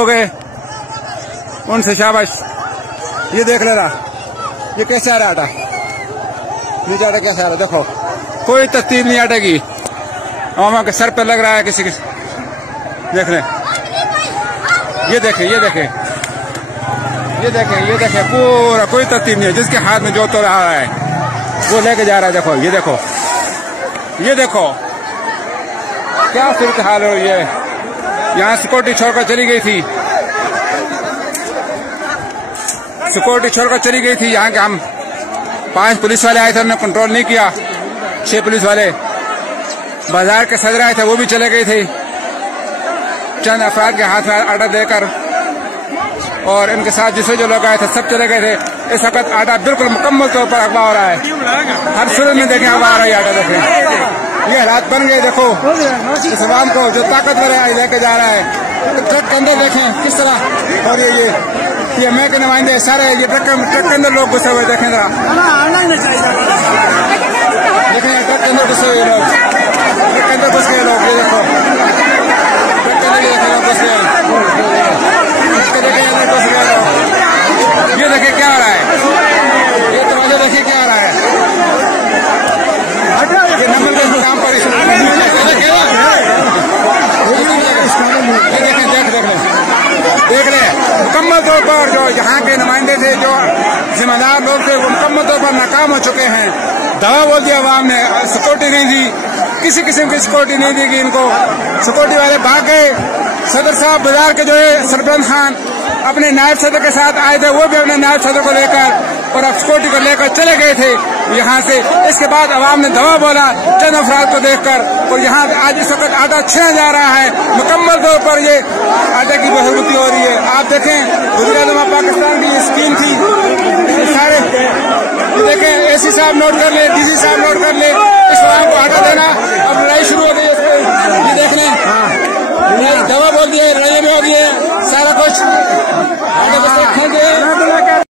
हो गए, उनसे शाबाश। ये देख ले रहा, ये कैसे आ रहा आटा, नीचे आटा कैसे आ रहा, देखो कोई तरतीब नहीं आटे की। अवामा के सर पे लग रहा है किसी के, देख ले, ये देखे, ये देखे, ये देखे, ये देखे, पूरा कोई तरतीब नहीं है। जिसके हाथ में जो तो रहा है वो लेके जा रहा है। देखो ये देखो, ये देखो क्या सूरत हाल हो रही है। यहाँ सिक्योरिटी छोड़कर चली गई थी, सिक्योरिटी छोड़कर चली गई थी। यहाँ के हम 5 पुलिस वाले आए थे, उन्होंने कंट्रोल नहीं किया। 6 पुलिस वाले, बाजार के सदर आए थे, वो भी चले गए थे चंद अफराद के हाथ में आटा देकर, और इनके साथ जिससे जो लोग आए थे सब चले गए थे। इस वक्त आटा बिल्कुल मुकम्मल तौर पर अगवा हो रहा है। हर सूरत में देखें अगवा हो रहा है आटा। देखें ये हालात बन गए। देखो इस आवाम को जो ताकतवर है लेके जा रहा है। ट्रक के अंदर देखें किस तरह, और ये मैं के नुमाइंदे सारे ये ट्रक के अंदर लोग घुसे हुए देखें जरा, देखें ट्रक के अंदर घुसे हुए लोग, ट्रक के अंदर घुस गए लोग। ये देखो ट्रक के अंदर घुस गए, ये देखिए क्या हो रहा है, ये तो वजह देखिए क्या हो रहा है। ये नंबर के काम पर देख रहे मुकम्मल तौर पर जो यहाँ के नुमाइंदे थे, जो जिम्मेदार लोग थे, वो मुकम्मल तौर पर नाकाम हो चुके हैं। दवा बोल दिया अवाम ने, सिक्योरिटी नहीं दी, किसी किस्म की सिक्योरिटी नहीं दी कि इनको। सिक्योरिटी वाले भाग गए। सदर साहब बाजार के जो है सरपंच खान अपने नायब सदर के साथ आए थे, वो भी अपने नायब सदर को लेकर और सिक्योरिटी को लेकर चले गए थे यहाँ से। इसके बाद अवाम ने दवा बोला चंद अफराद को देखकर, और यहाँ आज इस वक्त आटा छीना जा रहा है। मुकम्मल तौर पर ये आटे की बहबूदी हो रही है। आप देखें वज़ीर-ए-आज़म पाकिस्तान की ये स्कीम थी, सारे ये देखें, एसी साहब नोट कर ले, डीसी साहब नोट कर ले,